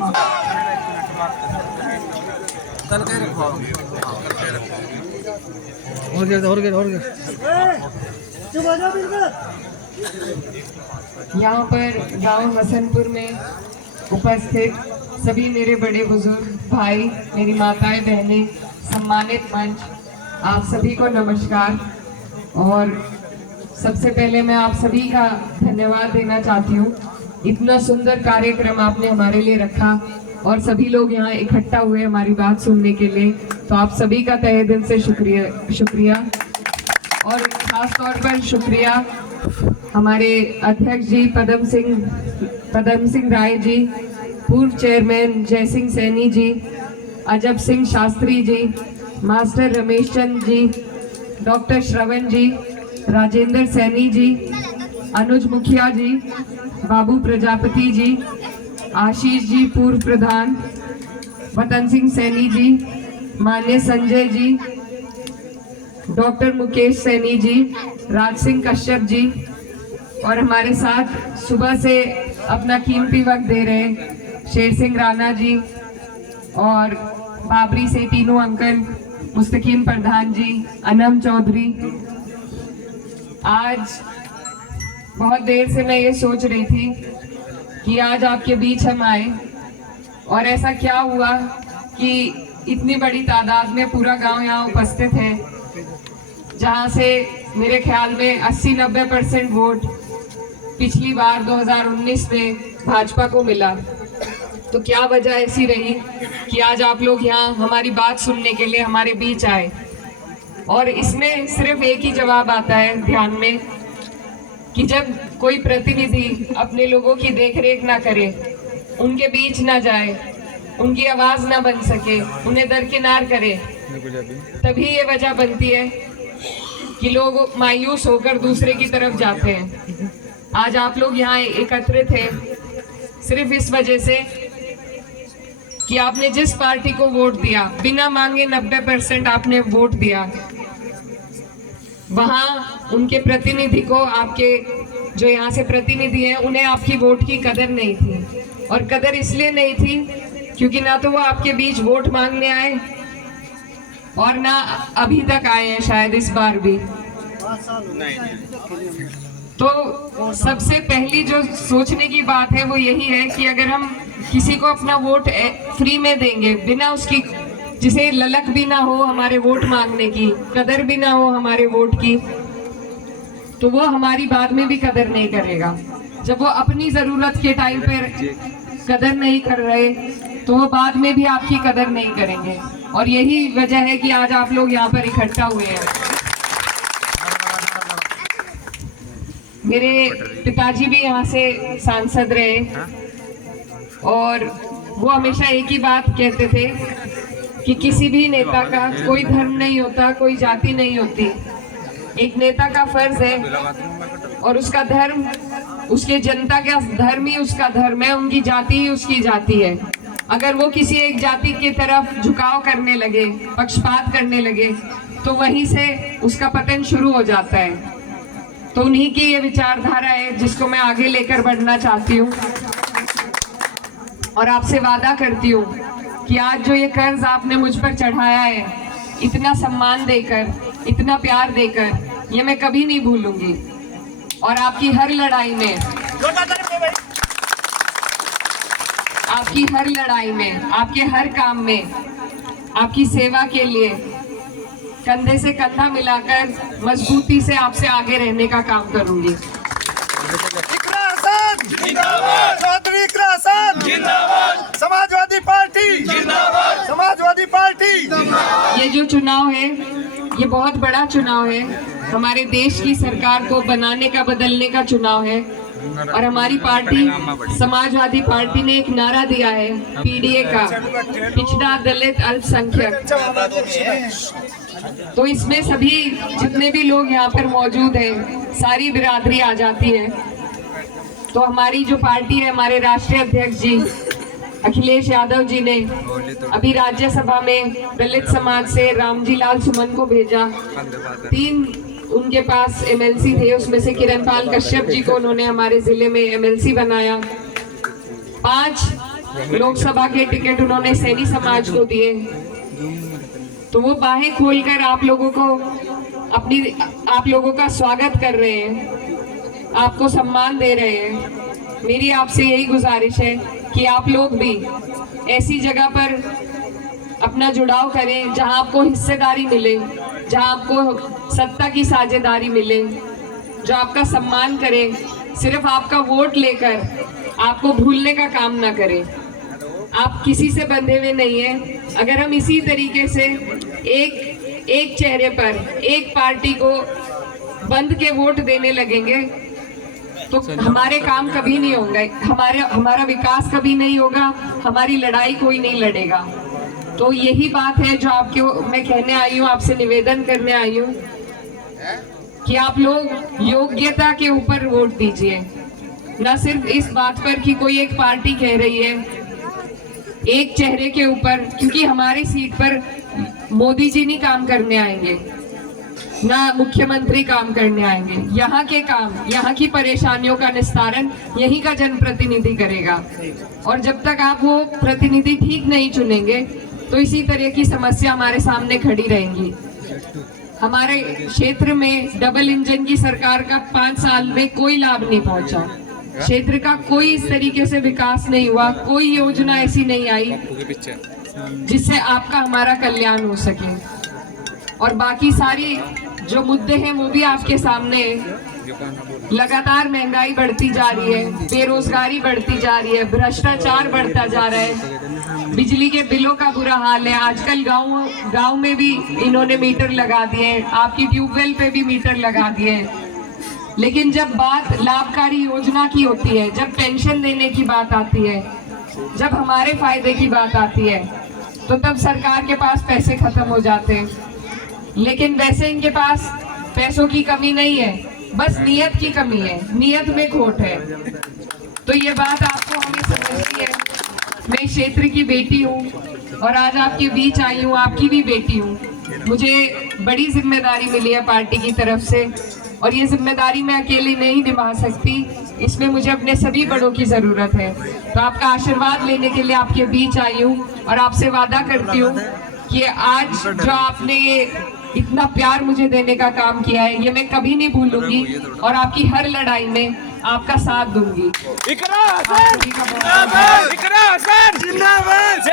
यहाँ पर गांव हसनपुर में उपस्थित सभी मेरे बड़े बुजुर्ग भाई, मेरी माताएं, बहनें, सम्मानित मंच, आप सभी को नमस्कार। और सबसे पहले मैं आप सभी का धन्यवाद देना चाहती हूँ। इतना सुंदर कार्यक्रम आपने हमारे लिए रखा और सभी लोग यहाँ इकट्ठा हुए हमारी बात सुनने के लिए, तो आप सभी का तहे दिल से शुक्रिया। और खास तौर पर शुक्रिया हमारे अध्यक्ष जी पदम सिंह राय जी, पूर्व चेयरमैन जय सिंह सैनी जी, अजब सिंह शास्त्री जी, मास्टर रमेश चंद जी, डॉक्टर श्रवण जी, राजेंद्र सैनी जी, अनुज मुखिया जी, बाबू प्रजापति जी, आशीष जी पूर्व प्रधान, वतन सिंह सैनी जी, मान्य संजय जी, डॉक्टर मुकेश सैनी जी, राज सिंह कश्यप जी, और हमारे साथ सुबह से अपना कीमती वक्त दे रहे शेर सिंह राणा जी और बाबरी से तीनों अंकल, मुस्तकीम प्रधान जी, अनम चौधरी। आज बहुत देर से मैं ये सोच रही थी कि आज आपके बीच हम आए, और ऐसा क्या हुआ कि इतनी बड़ी तादाद में पूरा गांव यहाँ उपस्थित है, जहां से मेरे ख्याल में 80-90% वोट पिछली बार 2019 में भाजपा को मिला। तो क्या वजह ऐसी रही कि आज आप लोग यहाँ हमारी बात सुनने के लिए हमारे बीच आए? और इसमें सिर्फ एक ही जवाब आता है ध्यान में कि जब कोई प्रतिनिधि अपने लोगों की देखरेख ना करे, उनके बीच ना जाए, उनकी आवाज ना बन सके, उन्हें दरकिनार करे, तभी ये वजह बनती है कि लोग मायूस होकर दूसरे की तरफ जाते हैं। आज आप लोग यहाँ एकत्रित हैं सिर्फ इस वजह से कि आपने जिस पार्टी को वोट दिया, बिना मांगे 90% आपने वोट दिया, वहाँ उनके प्रतिनिधि को, आपके जो यहाँ से प्रतिनिधि हैं, उन्हें आपकी वोट की कदर नहीं थी। और कदर इसलिए नहीं थी क्योंकि ना तो वो आपके बीच वोट मांगने आए और ना अभी तक आए हैं, शायद इस बार भी। तो सबसे पहली जो सोचने की बात है वो यही है कि अगर हम किसी को अपना वोट फ्री में देंगे, बिना उसकी, जिसे ललक भी ना हो हमारे वोट मांगने की, कदर भी ना हो हमारे वोट की, तो वो हमारी बाद में भी कदर नहीं करेगा। जब वो अपनी जरूरत के टाइम पर कदर नहीं कर रहे, तो वो बाद में भी आपकी कदर नहीं करेंगे। और यही वजह है कि आज आप लोग यहाँ पर इकट्ठा हुए हैं। मेरे पिताजी भी यहाँ से सांसद रहे और वो हमेशा एक ही बात कहते थे कि किसी भी नेता का कोई धर्म नहीं होता, कोई जाति नहीं होती। एक नेता का फर्ज है और उसका धर्म, उसके जनता का धर्म ही उसका धर्म है, उनकी जाति ही उसकी जाति है। अगर वो किसी एक जाति की तरफ झुकाव करने लगे, पक्षपात करने लगे, तो वहीं से उसका पतन शुरू हो जाता है। तो उन्हीं की ये विचारधारा है जिसको मैं आगे लेकर बढ़ना चाहती हूँ। और आपसे वादा करती हूँ कि आज जो ये कर्ज आपने मुझ पर चढ़ाया है, इतना सम्मान देकर, इतना प्यार देकर, ये मैं कभी नहीं भूलूंगी। और आपकी हर लड़ाई में, आपकी हर लड़ाई में, आपके हर काम में, आपकी सेवा के लिए कंधे से कंधा मिलाकर मजबूती से आपसे आगे रहने का काम करूंगी। इकरा हसन जिंदाबाद, चौधरी इकरा हसन जिंदाबाद, समाजवादी पार्टी जिंदाबाद, समाजवादी पार्टी। ये जो चुनाव है, ये बहुत बड़ा चुनाव है, हमारे देश की सरकार को बनाने का, बदलने का चुनाव है। और हमारी पार्टी, समाजवादी पार्टी ने एक नारा दिया है पीडीए का, पिछड़ा दलित अल्पसंख्यक। तो इसमें सभी जितने भी लोग यहाँ पर मौजूद हैं, सारी बिरादरी आ जाती है। तो हमारी जो पार्टी है, हमारे राष्ट्रीय अध्यक्ष जी अखिलेश यादव जी ने अभी राज्यसभा में दलित समाज से रामजी लाल सुमन को भेजा। 3 उनके पास एमएलसी थे, उसमें से किरणपाल कश्यप जी को उन्होंने हमारे जिले में एमएलसी बनाया। 5 लोकसभा के टिकट उन्होंने सैनी समाज को दिए, तो वो बाहें खोलकर आप लोगों का स्वागत कर रहे हैं, आपको सम्मान दे रहे हैं। मेरी आपसे यही गुजारिश है कि आप लोग भी ऐसी जगह पर अपना जुड़ाव करें जहां आपको हिस्सेदारी मिले, जहां आपको सत्ता की साझेदारी मिले, जो आपका सम्मान करे, सिर्फ आपका वोट लेकर आपको भूलने का काम ना करें। आप किसी से बंधे हुए नहीं हैं। अगर हम इसी तरीके से एक चेहरे पर एक पार्टी को बंद के वोट देने लगेंगे तो हमारे काम कभी नहीं होंगे, हमारा विकास कभी नहीं होगा, हमारी लड़ाई कोई नहीं लड़ेगा। तो यही बात है जो आपको मैं कहने आई हूँ, आपसे निवेदन करने आई हूँ कि आप लोग योग्यता के ऊपर वोट दीजिए, न सिर्फ इस बात पर कि कोई एक पार्टी कह रही है, एक चेहरे के ऊपर, क्योंकि हमारी सीट पर मोदी जी नहीं काम करने आएंगे, ना मुख्यमंत्री काम करने आएंगे। यहाँ के काम, यहाँ की परेशानियों का निस्तारण यहीं का जनप्रतिनिधि करेगा। और जब तक आप वो प्रतिनिधि ठीक नहीं चुनेंगे तो इसी तरह की समस्या हमारे सामने खड़ी रहेंगी। हमारे क्षेत्र में डबल इंजन की सरकार का 5 साल में कोई लाभ नहीं पहुंचा, क्षेत्र का कोई इस तरीके से विकास नहीं हुआ, कोई योजना ऐसी नहीं आई जिससे आपका हमारा कल्याण हो सके। और बाकी सारी जो मुद्दे हैं वो भी आपके सामने हैं। लगातार महंगाई बढ़ती जा रही है, बेरोजगारी बढ़ती जा रही है, भ्रष्टाचार बढ़ता जा रहा है, बिजली के बिलों का बुरा हाल है। आजकल गांव में भी इन्होंने मीटर लगा दिए, आपकी ट्यूबवेल पे भी मीटर लगा दिए। लेकिन जब बात लाभकारी योजना की होती है, जब पेंशन देने की बात आती है, जब हमारे फायदे की बात आती है, तो तब सरकार के पास पैसे खत्म हो जाते हैं। लेकिन वैसे इनके पास पैसों की कमी नहीं है, बस नीयत की कमी है, नीयत में खोट है। तो ये बात आपको हमें समझनी है। मैं क्षेत्र की बेटी हूँ और आज आपके बीच आई हूँ, आपकी भी बेटी हूँ। मुझे बड़ी जिम्मेदारी मिली है पार्टी की तरफ से, और ये जिम्मेदारी मैं अकेले नहीं निभा सकती, इसमें मुझे अपने सभी बड़ों की जरूरत है। तो आपका आशीर्वाद लेने के लिए आपके बीच आई हूँ और आपसे वादा करती हूँ कि आज जो आपने ये इतना प्यार मुझे देने का काम किया है, ये मैं कभी नहीं भूलूंगी और आपकी हर लड़ाई में आपका साथ दूंगी। इकरा हसन जिंदाबाद।